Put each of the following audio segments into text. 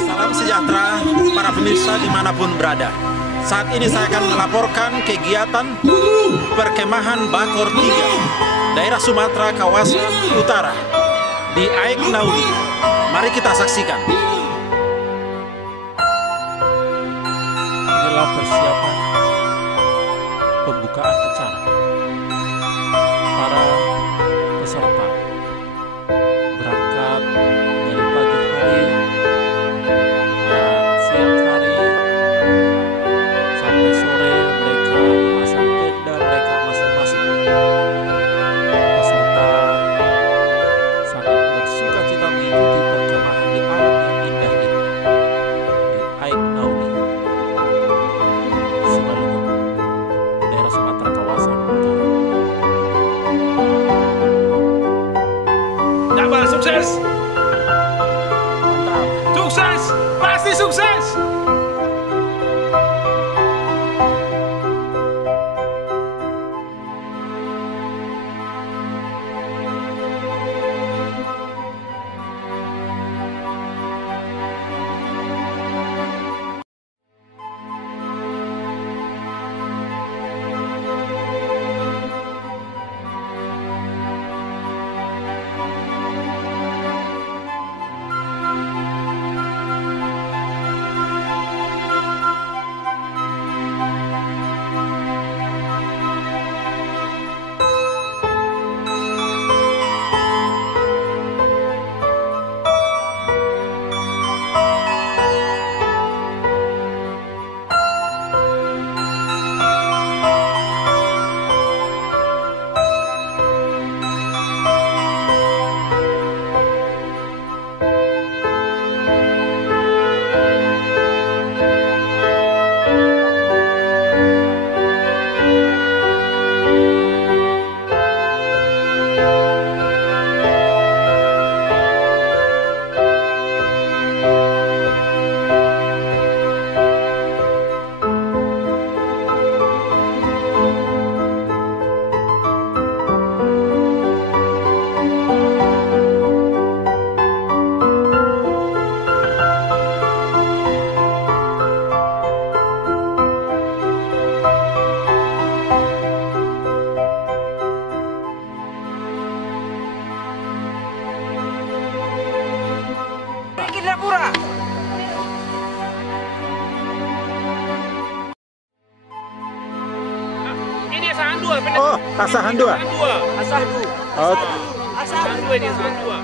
Salam sejahtera para pemirsa dimanapun berada. Saat ini saya akan melaporkan kegiatan perkemahan Bakor 3 daerah Sumatera kawasan utara di Aek Naudi. Mari kita saksikan. Inilah persiapan pembukaan acara. Para peserta berangkat dari pagi hari dan siang hari sampai sore. Mereka memasang tenda mereka masing-masing. Peserta sangat bersuka cita mengikuti perkemahan di alam yang indah ini di Aek Naudi, Simalungun, daerah Sumatera kawasan utara. Jabar sukses! Mantap. Sukses! Pasti sukses! Indrapura. Ini asahan dua. Oh, asahan dua. Asahan dua. Oh, Asahan dua ini asahan dua.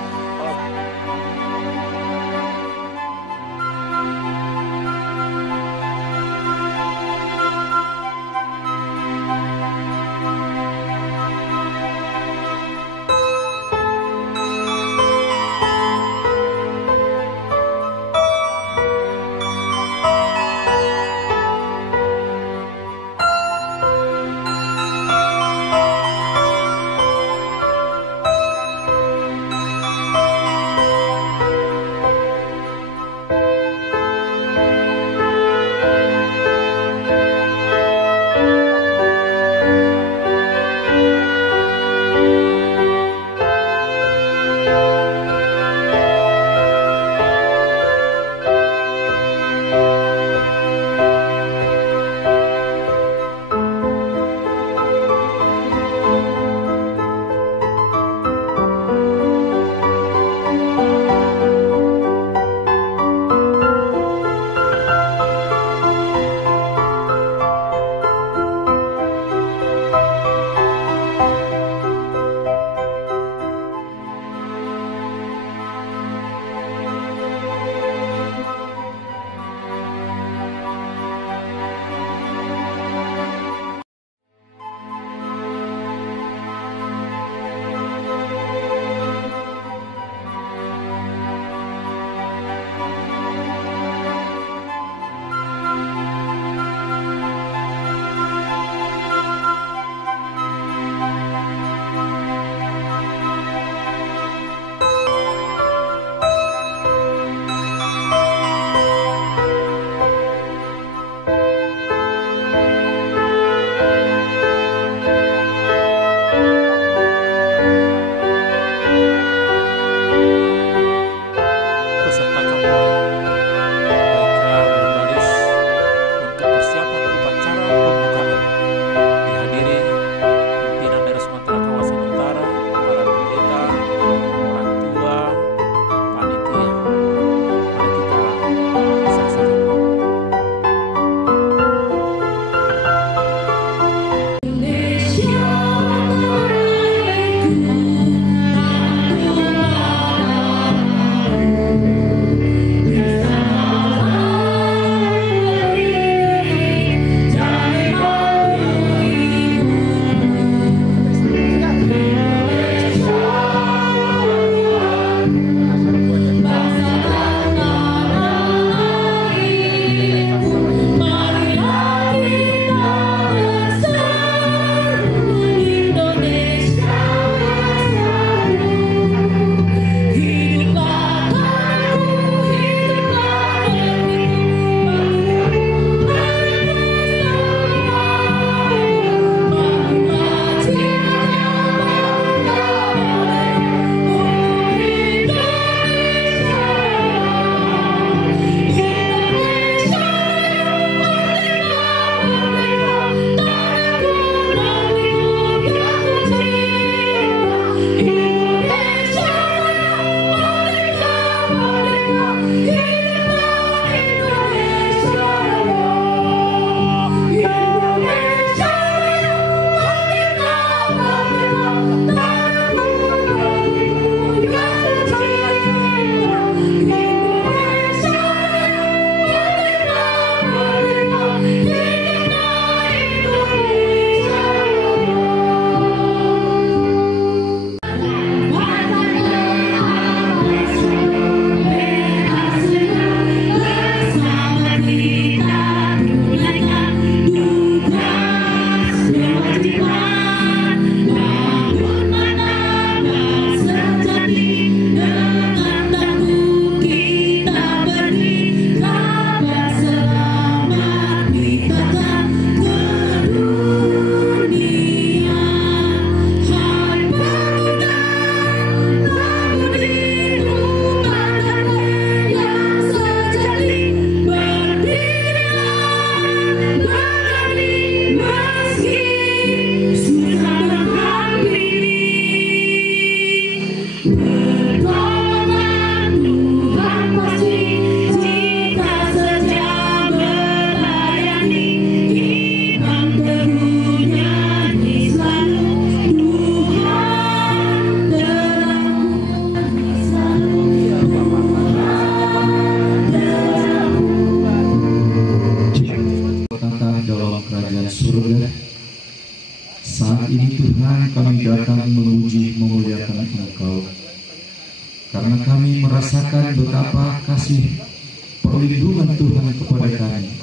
perlindungan Tuhan kepada kami.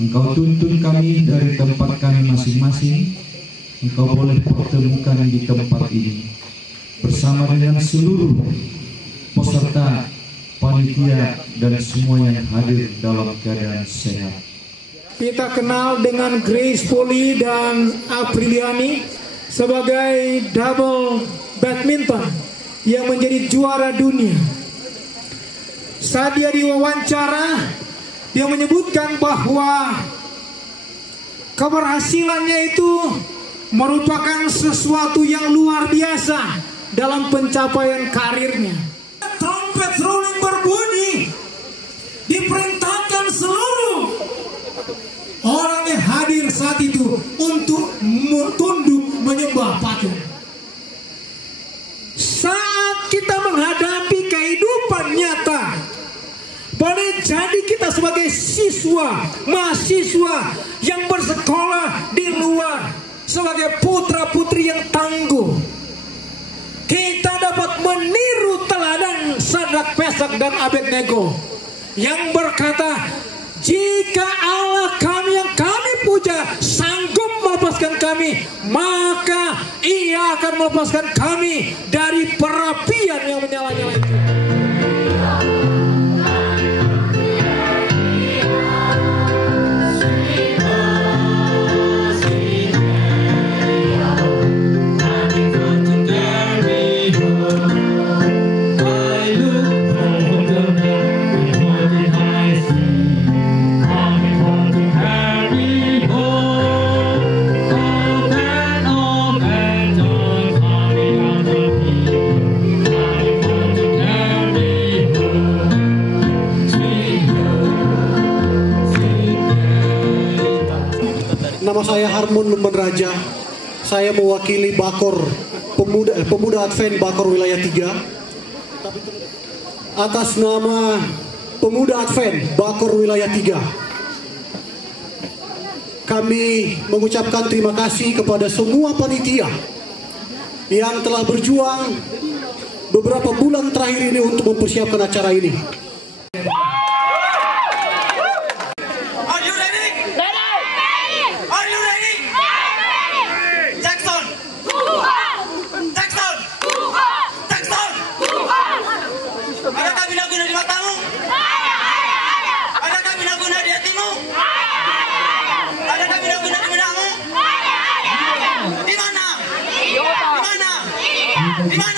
Engkau tuntun kami dari tempat kami masing-masing. Engkau boleh pertemukan di tempat ini bersama dengan seluruh peserta, panitia, dan semua yang hadir dalam keadaan sehat. Kita kenal dengan Grace Poli dan Apriliani sebagai double badminton yang menjadi juara dunia. Saat dia diwawancara, dia menyebutkan bahwa keberhasilannya itu merupakan sesuatu yang luar biasa dalam pencapaian karirnya. Trompet rolling berbunyi, diperintahkan seluruh orang yang hadir saat itu untuk tunduk menyembah patung. Saat kita menghadapi kehidupan nyata, boleh jadi kita sebagai siswa, mahasiswa yang bersekolah di luar, sebagai putra-putri yang tangguh, kita dapat meniru teladan Sadrak, Mesak, dan Abednego yang berkata, jika Allah kami yang kami puja sanggup melepaskan kami, maka Ia akan melepaskan kami dari perapian yang menyala-nyala itu. Nama saya Harmun Lumban Raja. Saya mewakili Bakor Pemuda Advent Bakor Wilayah 3. Atas nama Pemuda Advent Bakor Wilayah 3, kami mengucapkan terima kasih kepada semua panitia yang telah berjuang beberapa bulan terakhir ini untuk mempersiapkan acara ini. Adakah bina-guna di matamu? Adakah bina-guna di hatimu? Adakah bina-guna di benakmu? Di mana? Di mana? Di mana?